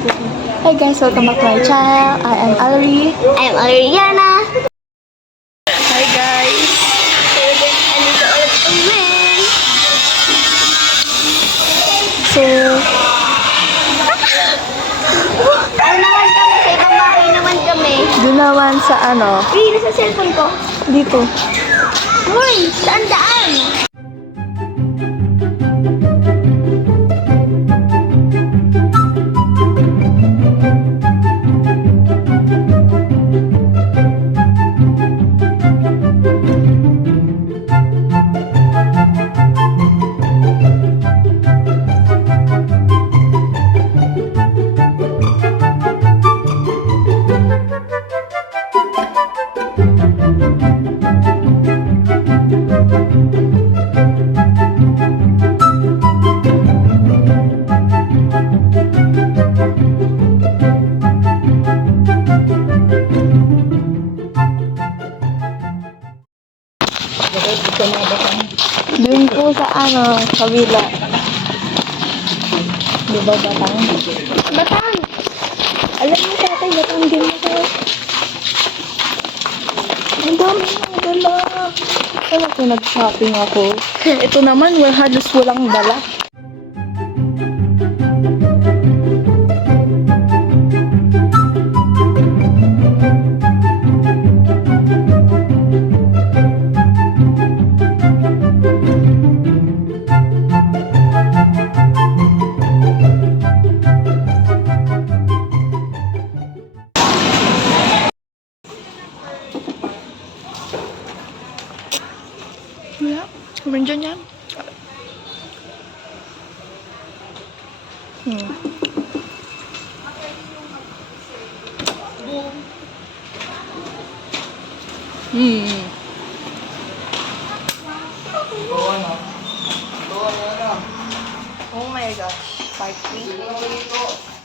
Hey guys, welcome back to my channel. I am Alri. I am Ariana. Hi guys. Andito ulit kami. So, Ano naman kami? Sa ibang bahay naman kami. doon naman sa ano, Uy, nasa cellphone ko. dito. Uy, saan daan? Doon po sa ano, kabila. Di ba Batang? Batang. Alam mo sa atin, Batang din ako. Ang dami ng dala. Alam ko, nag-shopping ako. Ito naman, halos walang dala. Wala. Meron dyan yan. Oh my gosh. Part 3.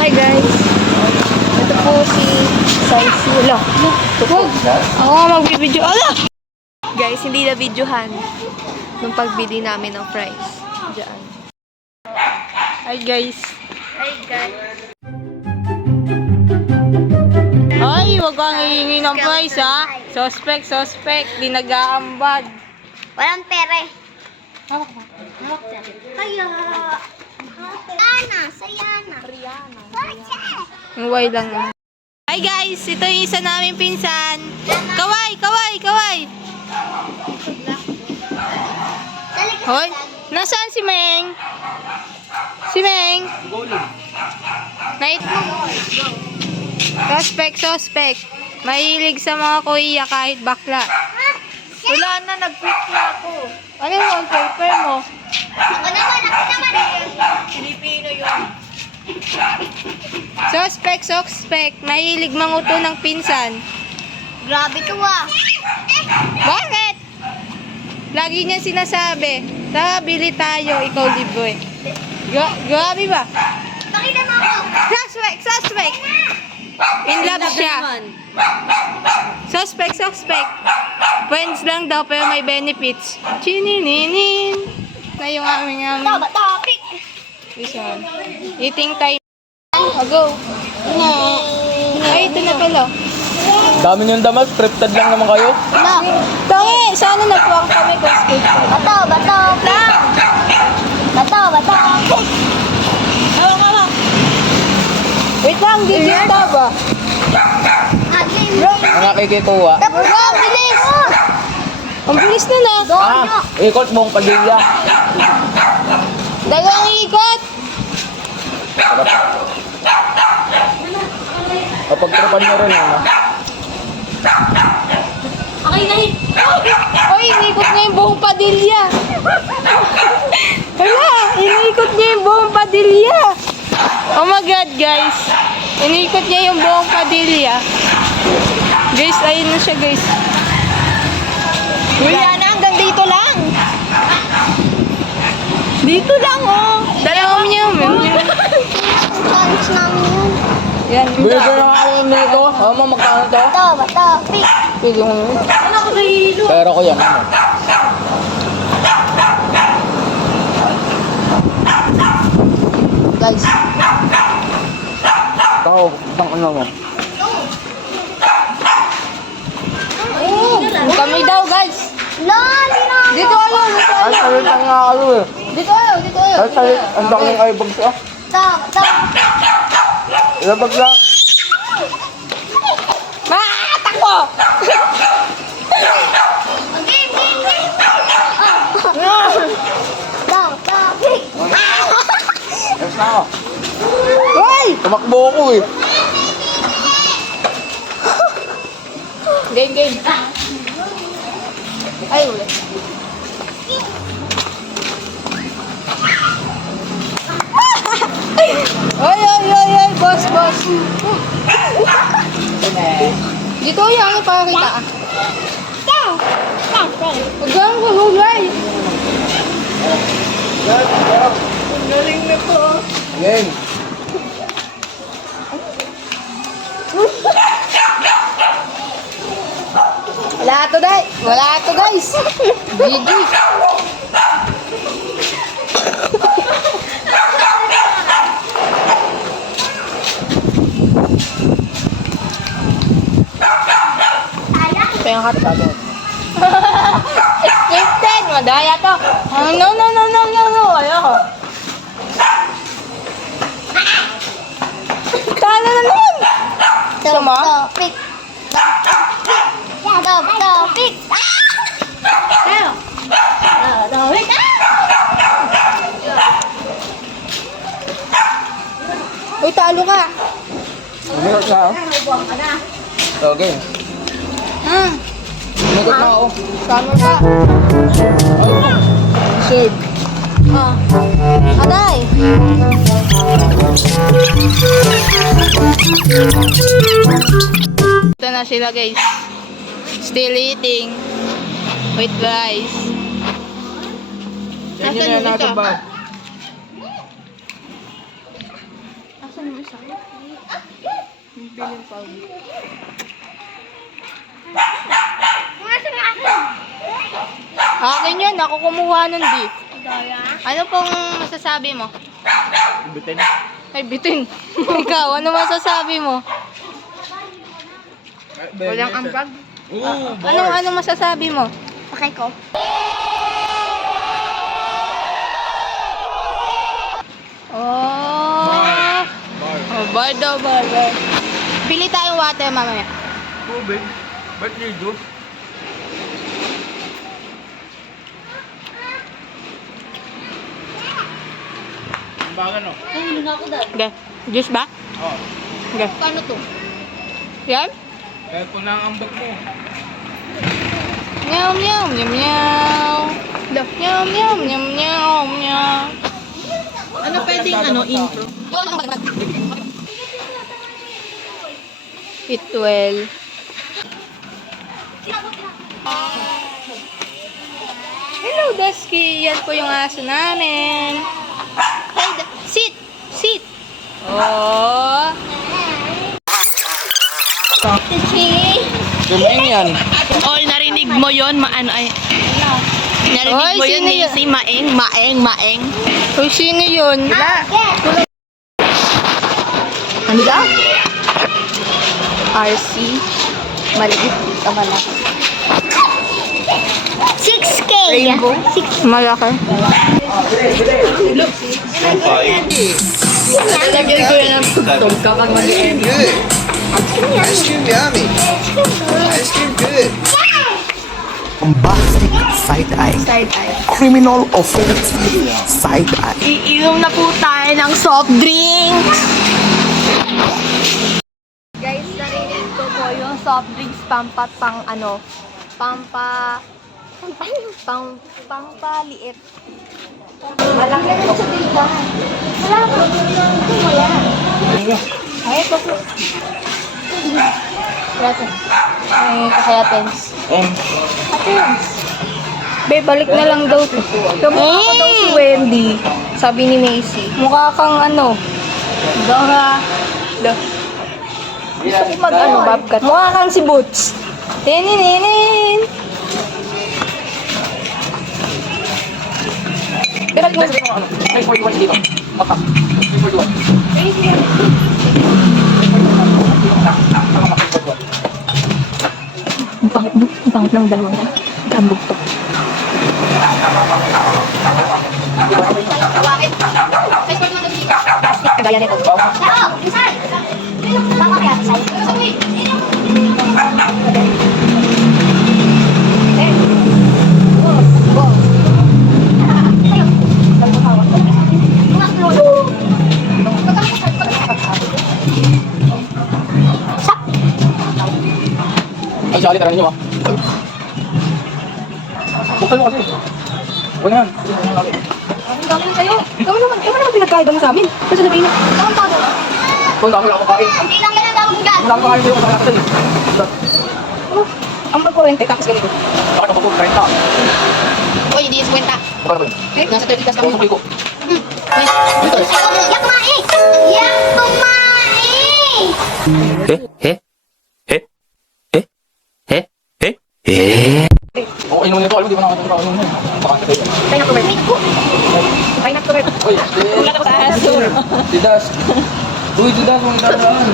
Hi guys. Ito po si Saisula. Ako nga magbibideo. Ala! Guys, hindi na videohan nung pagbili namin ng fries. Diyan. Hi guys. Hi guys. Ay, wag kang hihingi ng fries ha. Suspect. Di nag-aambag. Walang pere. Kaya. Sayana. Rihanna. Sacha. Uway lang. Hi guys, ito yung isa namin pinsan. Kaway. Hoy, nasaan si Meng? Night. Suspect. Mahilig sa mga kuya kahit bakla. Wala na, nag-quit na ako. Ano yung paper mo? Ako naman. Pilipino yun. Suspect. Mahilig manguto ng pinsan. Grabe to ah. Bakit? Lagi niya sinasabi, bili tayo, ikaw libre. Grabe ba? Pakita mo ako. Suspect. In love siya. Suspect. Friends lang daw pero may benefits. Chininin. Na yung aming Topic. This one. Eating time. Go. Ay, ito na pala. Dami niyong damal, scripted lang naman kayo. Tangi, sana nagpuwang kami kung scripted. Bato. Hawak. Wait lang, digita ba? Ang nakikituwa. Wow, bilis! Ang bilis na. Ikot mong padilya. Dalawang ikot. Kapag-tripan nyo rin, ano? Oy, inikot niya yung buong padilya. Hala, inikot niya yung buong padilya. Oh my God, guys. Inikot niya yung buong padilya. Guys, ayun na siya, guys. Rihanna, hanggang dito lang. Dito lang, oh. Dalawang niya. Challenge namin yun. Yan, Bigyan na ako nito. Ano magkano to? Bato. Pick. Pwede mo yun. Pero ko yan, ano? guys. Ikaw, isang ano mo. Kami daw, guys. Dito kayo, dito Ay, kayo. salit ang nga ano eh. Dito kayo, dito kayo. Ay, salit. Ang dami ng eyebags ah. Ilabag lang. Takbo! Ayos na ako. Hoy! Tumakbo ako eh. Game, game. Ay, ulit. Oy, boss, boss. Dito yung ipakita. Huwag kang mahulay. Galing na po. Game. Wala to, guys. Wala to, guys. GG. Kaya ka tayo. Scripted. Madaya to. No. Ayoko. Talo na naman. Sama? Topic. Topic. Uy, talo ka. Umigot na ako. Okay. Umigot na ako. Sama ka. Save. Aday. Ito na sila, guys. Still eating. With rice. Yan yun na natin ba? Asan yung isa? Yung piling powder. Akin yun, ako kumuha nun, di. Ano pong masasabi mo? Bitin. Ay, bitin. Ikaw, ano masasabi mo? Walang ambag. Ano masasabi mo? Okay ko. Oh, bar daw, bar. Pili tayong water mamaya. Tubig. Ba't lido? Bagan o. Okay. Juice ba? Oo. Okay. Paano to? Yan? Kaya po na ang ambag mo. Meow, meow, meow, meow. Meow, meow, meow, meow, meow. Ano pwedeng intro? Eat well. Hello, Dusky. Yan po yung aso namin. Hey, sit! Sit! Oh! Galing yan. Oy, narinig mo yun? Narinig Oy, mo yun, sino yun? Nancy? Maeng. Uy, sino yun? Ano daw? RC. Maliit ka malaki. 6K! Rainbow? Malaki. Lalagyan ko yan ng tugtog kapag mag-end. Good. Ice cream yummy. Ice cream good. Bombastic side-eye. Side-eye. Criminal offensive side-eye. Iinom na po tayo ng soft drinks! Guys, narinig ko po yung soft drinks pampaliit. Malaki rin sa tindahan. Salamat. Ito mo yan. Ay, ito po. Ay, kakayatens. Atens. Be, balik na lang daw to. Kamukha ko daw si Wendy. Sabi ni Macy. Mukha kang ano. Daw nga. Gusto ko mag-ano, Bobcat. Mukha kang si Boots. Tininin. Pero tingnan mo ano. Ay, 41 dito. Ang pangit ng dalawang yan. Ang bugto. Kagaya nito. Oo, isay! Tama kaya, isay? Ay, sali talaga ninyo ah. Bukal mo kasi. Huwag na yan. Ang dami na kayo. Kami naman pinagkaiba mo sa amin. Kasi sabihin na, ang tayo. Kung dami ako kain. Hindi lang yan ang dami mo Wala akong kain sa'yo. Wala akong kain. Ang magkurente, tapos ganito. Bakit ako 30? Uy, hindi yung kwenta. Bakit ba yun? Nasa 30 tas Ako kami. sukli ko. Yak kumain! Yak kumain! Oo, inumin nito. Alam mo, di ba nakakita ko inumin? Baka na kayo. Kaya na kurente. Kaya na kurente. Uy, Wala ka sa aso. si Das. Uy, si Das, huwag dadaan.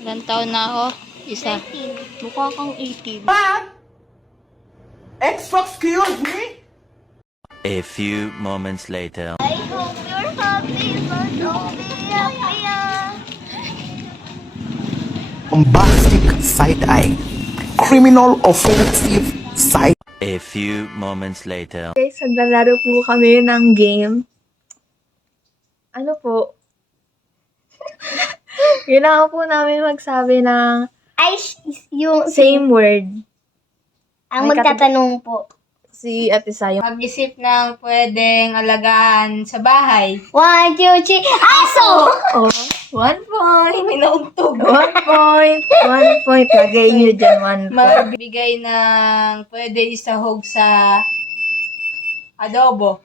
Ilang taon na ako? Isa. Mukha kang 18. Excuse me? A few moments later. I hope you're happy, but don't be happy. Bombastic side-eye. Criminal offensive side. A few moments later. Guys, naglalaro po kami ng game. Ano po? Kailangan po namin magsabi ng Ay, yung same word. ang May magtatanong po. Si Ate Sayo. Mag-isip ng pwedeng alagaan sa bahay. 1, 2, 3, aso! Oh, 1 point. Minaugtog. 1 point. 1 point. Lagay nyo dyan 1 point. Magbigay ng pwede isahog sa adobo.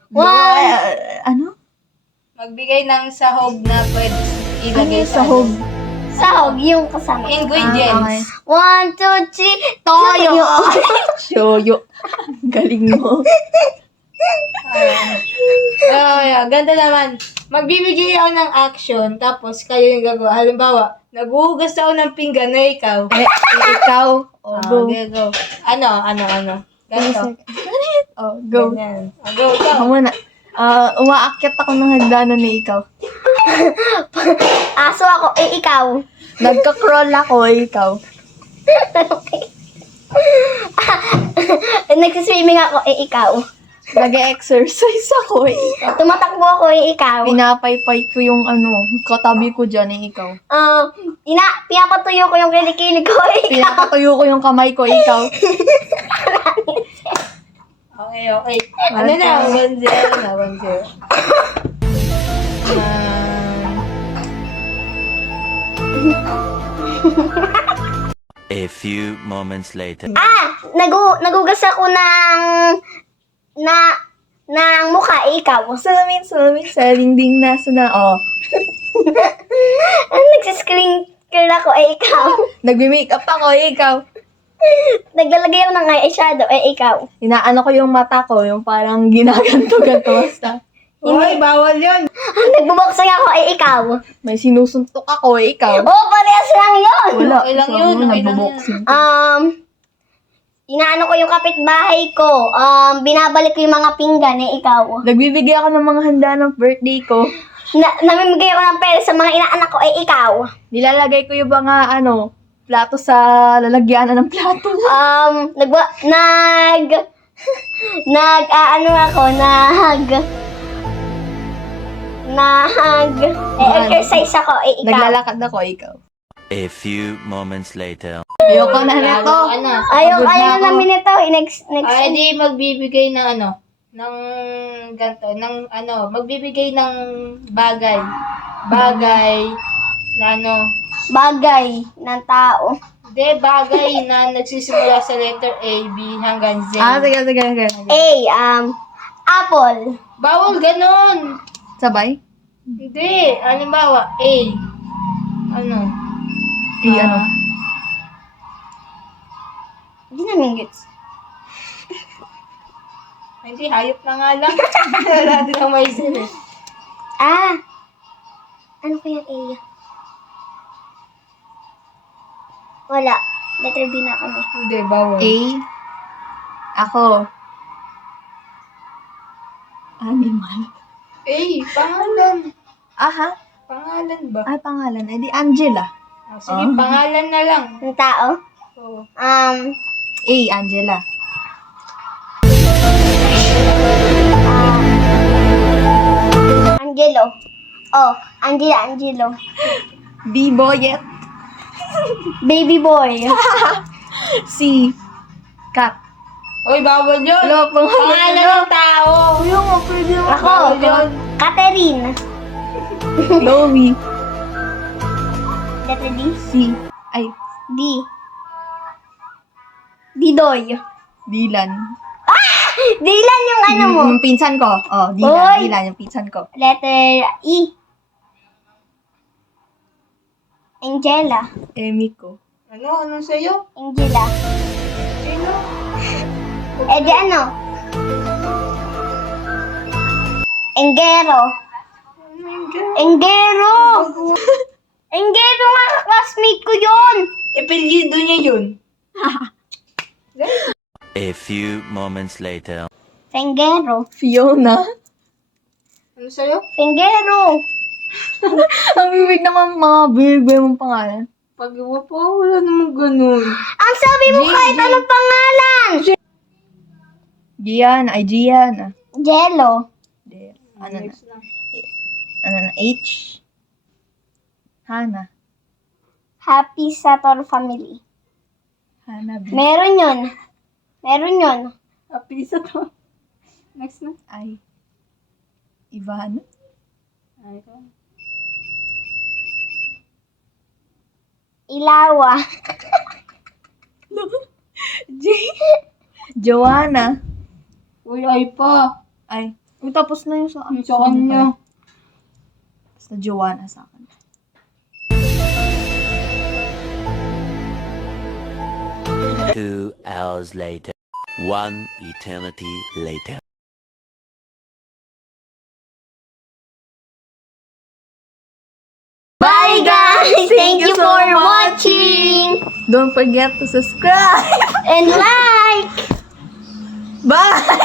Ano? Magbigay ng sahog na pwede ilagay sa sahog? adobo. Sahog, yung kasama. Ingredients. 1, 2, 3, Toyo. Shoyo. Galing mo. Ganda naman. Magbibigay ako ng action, tapos kayo yung gagawa. Halimbawa, naghuhugas ako ng pinggan na ikaw. Ikaw. Go. Go. Ano? Ganito. Go. Ganyan. Go, ikaw. Ako muna. Umaakyat ako ng hagdanan na ikaw. Aso ako, ikaw. Nagka-crawl ako, ikaw. Nagsiswimming ako, ikaw. Nag-exercise ako, ikaw. Tumatakbo ako, ikaw. Pinapaypay ko yung katabi ko dyan, ikaw. Pinapatuyo ko yung kilikili ko, ikaw. Pinapatuyo ko yung kamay ko, ikaw. Okay. Ano na? 1-0 na, 1-0. A few moments later. Nagugas ako ng mukha, ikaw. Salamin, sa dingding nasa na, Nagsiscreen care ako, ikaw. Nagme-makeup ako, ikaw. Naglalagay ako ng eyeshadow, ikaw. Inaano ko yung mata ko, yung parang ginaganto-ganto basta. Hoy, bawal yun. Nagbuboksing ako, ikaw. May sinusuntok ako, ikaw. Parehas lang yun. Wala, lang yun. Nagbuboksing. Inaano ko yung kapitbahay ko. Binabalik ko yung mga pinggan, ikaw. Nagbibigay ako ng mga handa ng birthday ko. Namimigay ako ng pera sa mga inaanak ko, ikaw. Nilalagay ko yung mga, plato sa lalagyanan ng plato. Exercise ako, ikaw. Naglalakad ako, ikaw. A few moments later. Ayoko na nito. Ayaw na namin ito. Next. Ay, di magbibigay ng magbibigay ng bagay. Bagay na Bagay ng tao. Hindi, bagay na nagsisimula sa letter A, B hanggang Z. Sige. A, apple. Bawal ganon. Sabay? Hindi. Halimbawa, A. Ano? Ano? Hindi namin gets. Hindi, hayop na nga lang. Wala din ang may sin eh. Ano kaya A? Wala. Letter B na kami. Hindi, bawal. A. Ako. Animal. A, pangalan. Aha. Pangalan ba? Ay, pangalan. Eh di Angela. Ah, sige, pangalan na lang. Ng tao. Oo. A. Angela. Angelo. Oh, Angelo. B. Boyet. Baby boy. C. Cat. Uy, bawal yun. Wala, Pangalan ng tao. Ako, Catherine. Chloe. Letter D. C. Ay, D. Didoy. Dylan. Dylan yung ano mo. Yung pinsan ko. Oh, Oy! Dylan, yung pinsan ko. Letter E. Angela. Emi ko. Ano? Ano sa'yo? Angela. Sino? Eh di ano? Engero. Ano yung dyan? Engero! Engero nga, classmate ko yun! Ipilyido niya yun. A few moments later. Fengero. Fiona. Ano sa'yo? Fengero! Ang bibig naman mga bibig mong pangalan. Pag iwa po, wala namang ganun. Ang sabi mo kahit anong pangalan! Gianna. Ay, Gianna. Jello. Ano na? Ano na? H. Hana. Happy Sator family. Hana B. Meron yun. Meron yun. Apisa to. Next na. Ay. Ivana. Ay, Ilawa. J. Joanna. Uy, ay pa. Ay. Uy, tapos na yung sa Yung sa kanya. Basta Joanna sa akin. Two hours later. One eternity later. Bye guys! Thank you for watching! Don't forget to subscribe. And like! Bye!